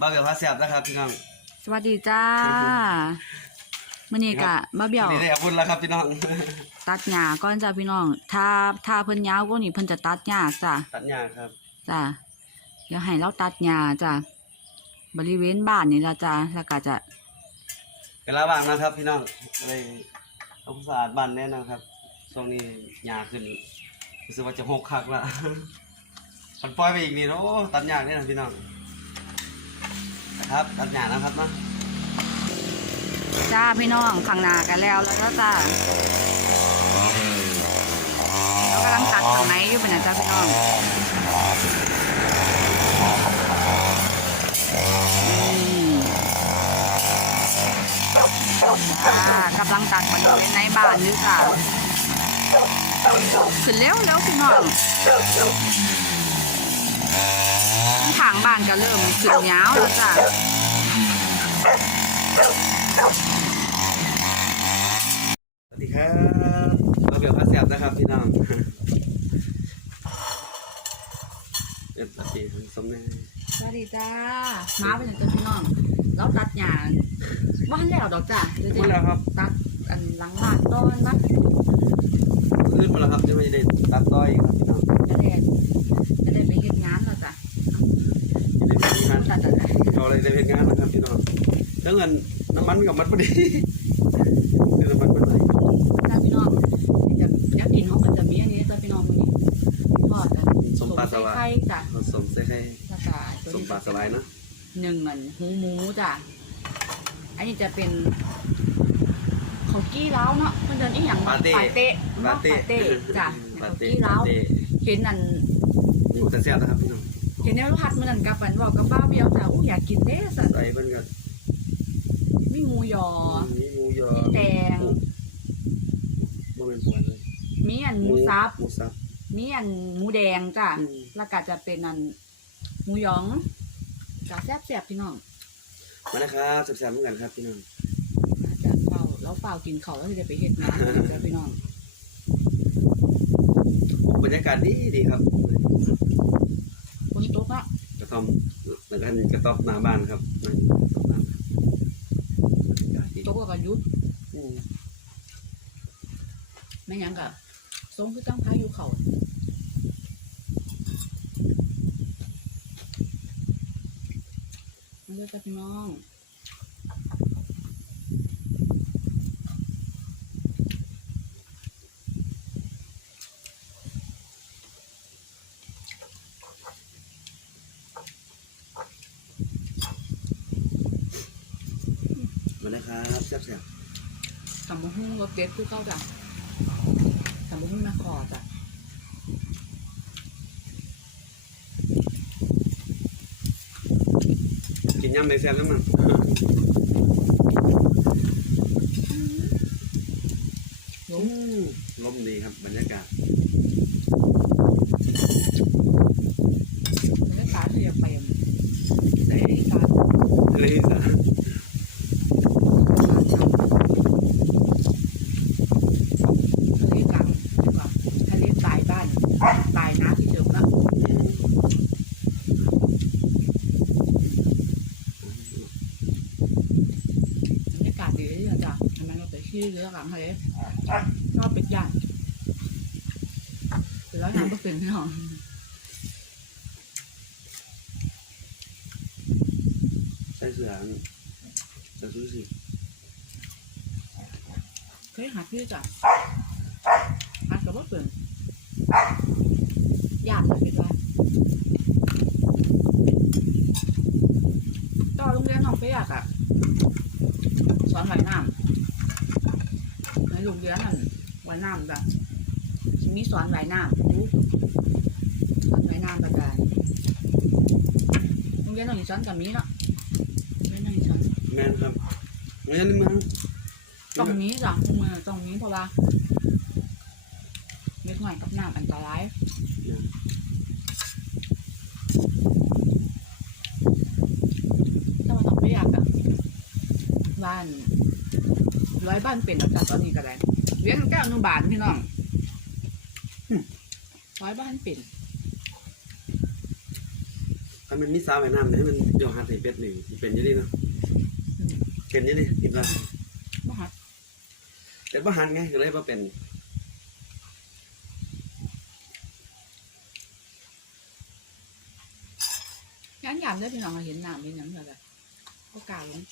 บ้าเบียวพาเสียบนะครับพี่น้องสวัสดีจ้ามื่อนี้กะมาเบี่ยวนี่ได้อาบุญแล้วครับพี่น้อง ตัดหญ้าก่อนจ้าพี่น้องถ้าถ้าเพิ่นยาวกว่านี้เพิ่นจะตัดหญ้าจ้าตัดหญ้าครับจ้าเดี๋ยวให้เราตัดหญ้าจ้าบริเวณบ้านนี่ละจ้าแล้วก็จะเวลาว่างนะครับ พี่น้องเลยเอาความสะอาดบ้านแน่นะครับช่วงนี้หญ้าขึ้นรู้สึกว่าจะหกคักละมันปล่อยไปอีกนี่โอ้ตัดหญ้าเนี่ยนะพี่น้องนะ ครับตัดหญ้านะครับเนาะจ้าพี่น้องข้างหน้ากันแล้วแล้วก็จ้าเรากำลังตัดข้างในอยู่เป็นนะจ้าพี่น้องนี่จ้ากำลังตัดบริเวณในบ้านอยู่จ้าขึ้นเร็วเร็วพี่น้อง บ้านก็เริ่มขึ้นยาวแล้วจ้าสวัสดีครับบ้าเบียวพาเสียบนะครับพี่น้องเอ็ดสวัสดีคุณสมแน่สวัสดีจ้ามาเป็นจ้าพี่น้องเราตัดหญ้าบ้านแล้วดอกจ้าเดี๋ยวมาจะแล้วครับตัดอันหลังบ้านต้นนะขึ้นมาแล้วครับจะไม่ได้ตัดต้อยครับพี่น้องจะได้จะได้ไปเฮ็ดงานแล้วจ้ะ จะได้มีงาน จ้าจ้าจ้า เอาอะ ไรได้เป็นงานนะครับพี่น้องแล้วเงินน้ำมันกับมันพอดีคือน้ำมันเป็นไรจ้าพี่น้องจะอยากกินเขาก็จะมีอันนี้จ้าพี่น้องมื้อนี้ทอดกันไข่จ้ะผสมใส่ไข่แล้วก็ตัวสมนี้ปลาสไลด์เนาะหนึ่งเหมือนหูหมูจ้ะอันนี้จะเป็นข้าวกี้ล้าวเนาะเพิ่นเดินอีหยังปาเต้ปาเต้ปาเต้ปาเต้จ้ะปาข้าวเต้กี้ล้าวปาเต้เห็นอันอยู่แต่เสียบนะครับพี่น้อง เห็นแนวพัดมันนั่นกับมันบอกกับบ้าเบี้ยวจ้ะอู้อยากกินเด้สันใส่เป็นกับมีหมูยอ มีหมูยอมีแตงบ่เป็นปวนเลยมีอันหมูซับหมูซับมีอันหมูแดงจ้ะอืมแล้วก็จะเป็นอันหมูหยองจ้ะแซ่บๆพี่น้องมานะครับแซ่บๆเหมือนกันครับพี่น้องน่าจะเฝ้าแล้วเฝ้ากินเขาวแล้วจะไปเฮ็ดงานจ้ะพี่น้องบรรยากาศดีดีครับค นตกอะกระท่อมแล้วก็กระต๊อบหน้าบ้านครับนั่งกระต๊อบหน้าบ้านบรรยากาศดีตกแล้วก็หยุดอืมไม่หยังก็ทรงคือตั้งพายุเขามาเด้อจ้ะพี่น้อง มาเลยครั บแซ่บตำมะฮุ่งรสเด็ดคือเก้าจ้ะตำมะฮุ่งนาคอจ้ะๆกินยำเลยแซ่บน้ำมันลอืงมลมดีครับบรรยากาศ ไม่ขาเสียไปอะ ใน ไม่ขา ทะเลสาบ ทะเลกลางก่อนทะเลปลายบ้านปลายน้ำที่เดิมแล้วบรรยากาศดีเลยจ้ะทำไมเราไป ที่เรือหลังทะเลชอบเป็ดย่างแล้วน้ำก็เป็นที่หอมใส่เสื้ออันจะซื้อสิเคยหัดที่จ้ะหัดกับว่าเป็นยากเลยเป็นว่าต่อโรงเรียนของเปียกอะสอนว่ายน้ำ ในโรงเรียนนั่นว่ายน้ำจ้ะมีสอนว่ายน้ำรู้สอนว่ายน้ำประจานโรงเรียนของอีสานกับมีเนาะโรงเรียนของอีสานแม่นครับเงี้ยนี่มั้งตรงนี้จ้ะมือตรงนี้เพราะว่าเล็กหน่อยกับน้ำอันตรายถ้ามาต้องไม่อยากอะบ้าน ร้อยบ้านเป็นแล้วจ้ะตอนนี้ก็ได้เลี้ยงแก้วอนุบาลพี่น้องร้อยบ้านเป็นถ้ามันมีสาวไว้น้ำให้มันโยหัดให้เป็ดนี่สิเป็นอยังดีเนาะอืมเป็นอยังดีกินว่าบ่ฮัดเป็ดบ่หันไงก็เลยบ่เป็นยานยามได้อพี่น้องมาเห็นน้ำเป็นหยังเถอะจ้ะก็กล้าลง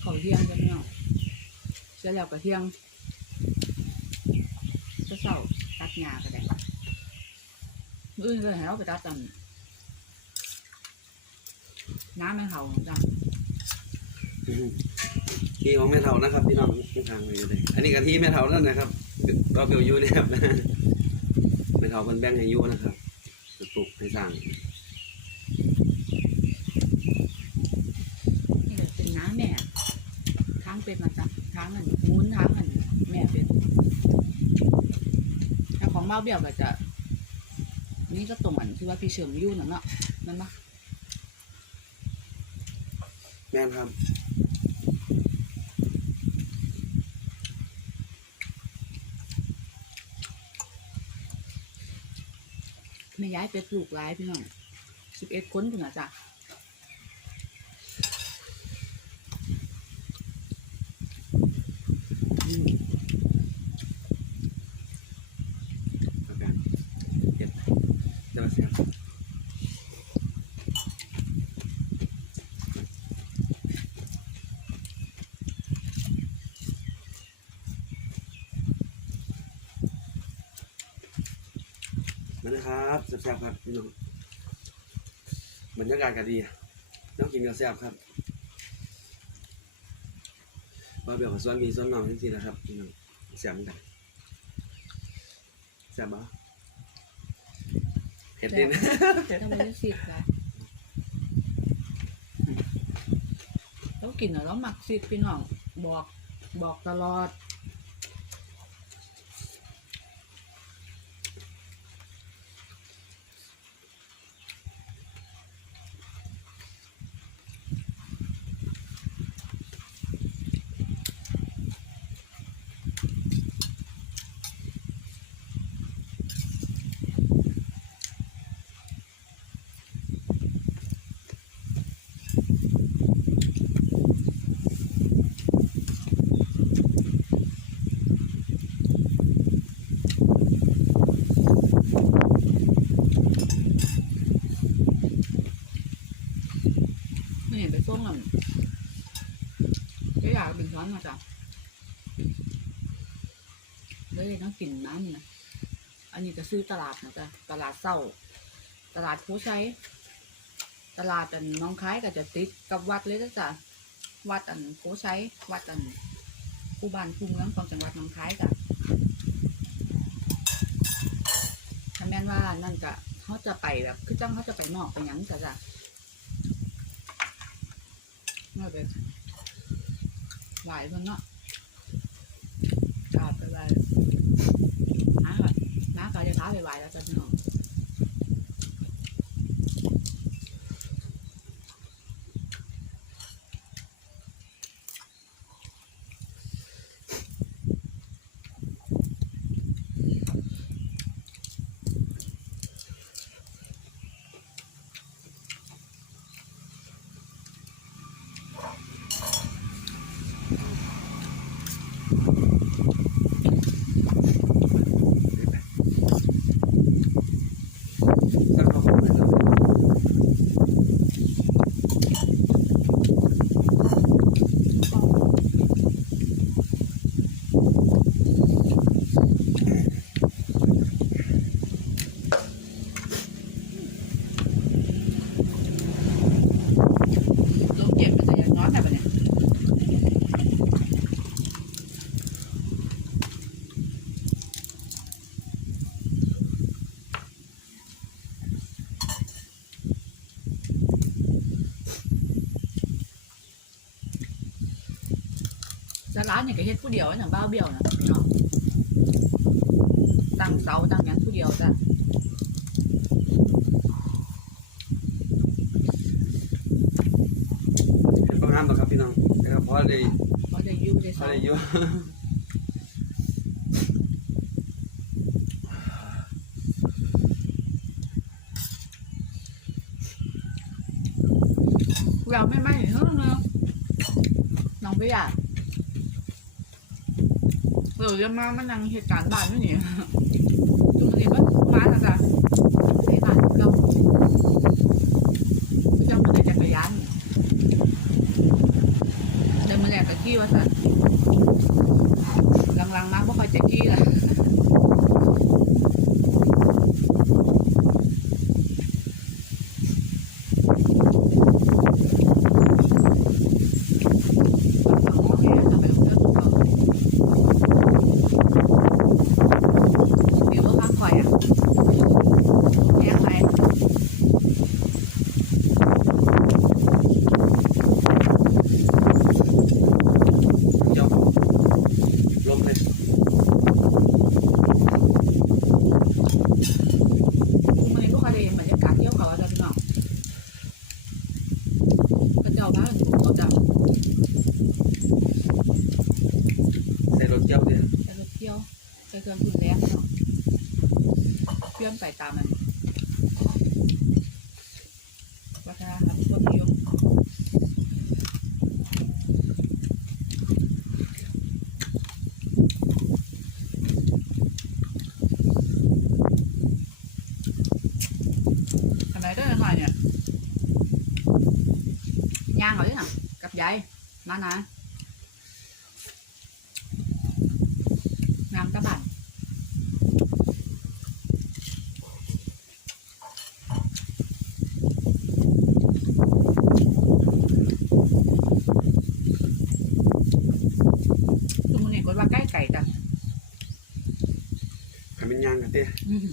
เขาเที่ยงจะไม่เอา เสร็จแล้วก็เที่ยงจะเศร้าตัดหญ้าก็ได้มื้ออื่นเลยให้เราไปตัดตันน้ำไม่เขาจ้ะอืมที่ของแม่เฒ่านะครับพี่น้องข้างๆอยู่เลยอันนี้ก็ที่แม่เฒ่านั่นนะครับก็เปียวอยู่เนี่ยครับแม่เฒ่าเพิ่นแบ่งให้อยู่นะครับจะปลูกให้สร้างนี่ก็เป็นน้ำแม่ทางเป็นมาจ้ะทางอันมุนทางอันแม่เป็นถ้าของเบ้าเบี้ยวก็จะนี่ก็ตรงอันที่ว่าพี่เฉิมยู่นั่นเนาะนั่นปะแม่นครับแม่ย้ายเป็ดลูกหลายพี่น้องสิบเอ็ดคนถึงอะจ้ะมเอากันเก็บเดี๋ยวมาเสียบมาเลย ครับแซ่บๆครับพี่น้องบรรยากาศก็ดีต้องกินกับแซ่บครับว่าเบียวกับส่วนมีส่วนน้องจริงๆนะครับพี่น้องแซ่บเหมือนกันแซ่บปะเผ็ดดินะทำไมได้สิบล่ะแล้วกินเหรอแล้วหมักสิบพี่น้องบอกบอกตลอด ไม่เห็นไปส้มอะก็อยากเป็นช้อนมาจ้ะ เลยต้องกินน้ำนะอันนี้ก็ซื้อตลาดนะจ๊ะตลาดเศร้า ตลาดผู้ใช้ ตลาดอันน้องคล้ายก็จะติดกับวัดเลยนะจ๊ะวัดอันผู้ใช้วัดอันผู้บ้านผู้เมืองของจังหวัดน้องคล้ายจ้ะถ้าแม่นว่านั่นก็เขาจะไปแบบคือจังเขาจะไปนอกไปยังจ้ะจ้ะไม่ไปไหวเพิ่นเนาะกราบไปไหวน้าค่ะน้าก็จะท้าไปไหวแล้วจ้ะพี่น้อง แซ่บเข้าไปเลยครับ ลมเย็นมันจะยังร้อนแต่ปะเนี่ย จะร้า นอย่างก็เฮ็ดผู้เดียวอย่างบ้าวเบี้ยวนะพี่น้องตั้งเสาตั้งหยังผู้เดียวเดียวจ้ะเป็นประมาณแบบครับพี่น้องนะครับเพราะได้เพราะได้อยุ่ได้เพสอราะงได้อยู่ เราไม่ไม่เฮ้ยเนาะน้องไม่อยาก เดี๋ยวจะมามันยังเหตุการณ์บ้านด้วยนี่จุดนี้มันมาแล้วจ้ะไอ้บ้านเราเจ้ามันได้จักรยานเดินมาแลกกับขี้ว่าสันหลังๆมาบ่ค่อยจะขี้ละ เดี๋ยวข้างคอยอะแยกไป เจ้าลมเลย มันนี่ลูกค้าได้เห็นบรรยากาศเที่ยวเขาอาจารย์พี่น้องก็เจ้าบ้านเขาจะ ใส่รถเจ้าเนี่ย ไปเที่ยวไปเครื่องคุณแล้เนาะเพื่อนไปตามมันวัฒนธรรมคนนิยมทำไมได้หน่อยเนี่ยย่างเหรอเนี่ยกับยาย มานะงามตะบันตรงนี้ก็ว่าใกล้ไก่จ้ะขันเป็นยางกันเต้ อืม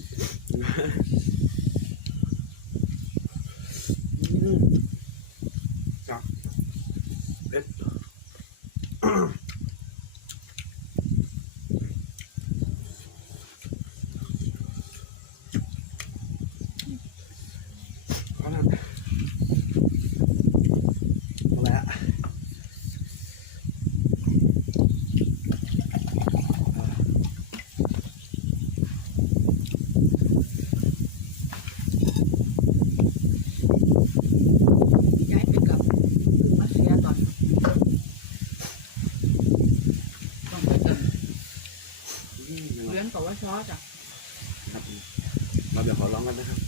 อืมครับเด็ดเอาละเอาละ ย้ายไปกับคือมาเสียตอนต้องไปเติม อืม เลี้ยงกับว่าช้อจ้ะ ครับเราเดี๋ยวขอร้องกันนะครับ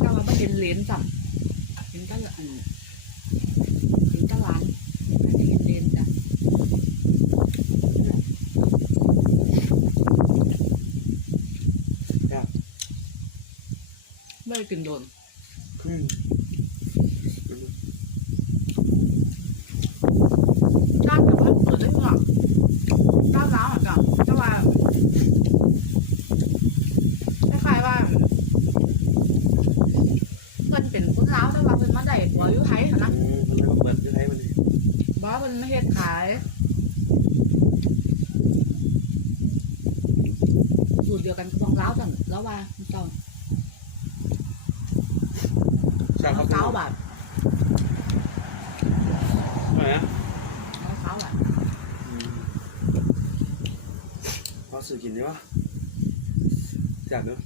ถ้าเราไม่เห็ นเหรียญจ้ะเห็นตะละอันเห็นตะลานไม่ได้เห็นเหรียญจ้ะไม่ได้กินโดนอืม ด้านแต่ว่าเปิดได้หรอกด้านล้าวอะจ้ะแต่ว่าคล้ายๆว่าเพิ่นเป็นคนล้าวแต่ว่าเพิ่นมาได้หัวอยู่ไทยหั้นนะ อืมมันเลยมาเปิดที่ไทยมันนี่ บ่เพิ่นมาเฮ็ดขายสูตรเดี ยวกันกับของล้าวจังแล้วว่าเจ้าใช่ครับเก้าบาทอะไรนะแล้วเก้าบาทอืมพอสื่อกินดีวะอยากเนอะ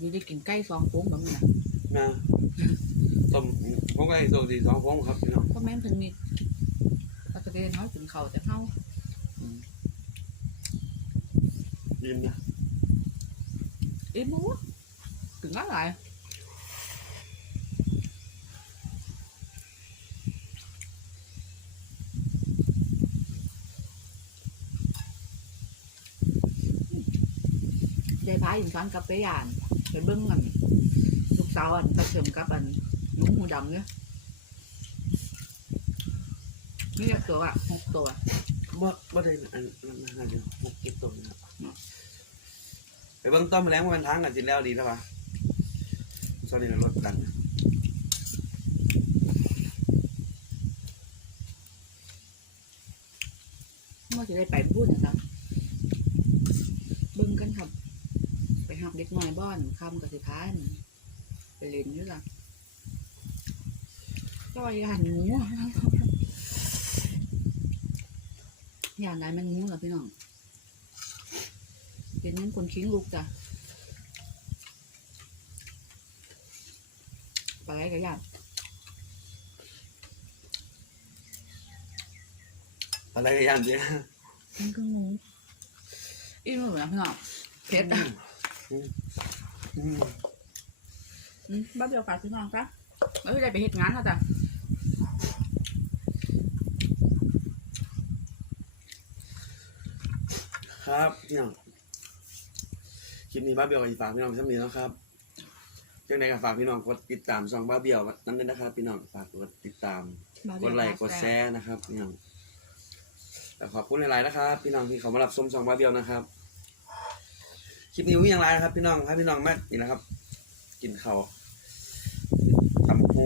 สิได้กินไก่สองฟองแบบนี้นะนะต้มผมก็ให้โซดีสองฟองครับพี่น้องก็แม่นเพิ่นมีปกติเฮากินขาวแต่เฮายิ้มนะเอ๊ะบ่ถึงอะไรได้พายอินซ้อนกับไปยาน ไปเบิ้งกันลูกสาวอันไปเสริมกับอันหนุ่มหูดำเนี่ยนี่เรียกตัวอะหกตัวบ่บ่ได้อันนั้นนะเดี๋ยวหกเก็บตัวนะครับเนาะไปเบิ่งต้มแมลงว่ามันทางกันสิแล้วดีแล้วปะตอนนี้เราลดดันเมื่อจะได้ไปพูดนะครับเบิ้งกันครับ ไปหับ เด็กน้อยบ้านคำกับสิพานไปเล่นด้วยล่ะก็อย่าหันหมูอย่างไรมันงูเหรอพี่น้องเป็นนั้นคนคิ้งลูกจ้ะไปไรกับยานอะไรกันยันเดียมันคืองูอีหนูนะพี่น้องเผ็ดอะ อืมอืมบ้าเดียวฝากพี่น้องซะไม่ได้ไปเหตุงานค่ะจ้ะครับพี่น้องคลิปนี้บ้าเบียวกับฝากพี่น้องสักนิดแล้วครับจังไดก็ฝากพี่น้องกดติดตามช่องบ้าเบียวนั่นด้วยนะครับ พี่น้องฝากกดติดตามบ้ากเดียวดไลค์กดแชร์นะครับพี่น้องแต่ขอบคุณหลายๆนะครับ พี่น้องที่เขามารับชมช่องบ้าเบียวนะครับ คลิปนี้วิ่ยังไรนะครับ พี่น้องครับพี่น้องแมานี่นะครับ กินเขาตำปู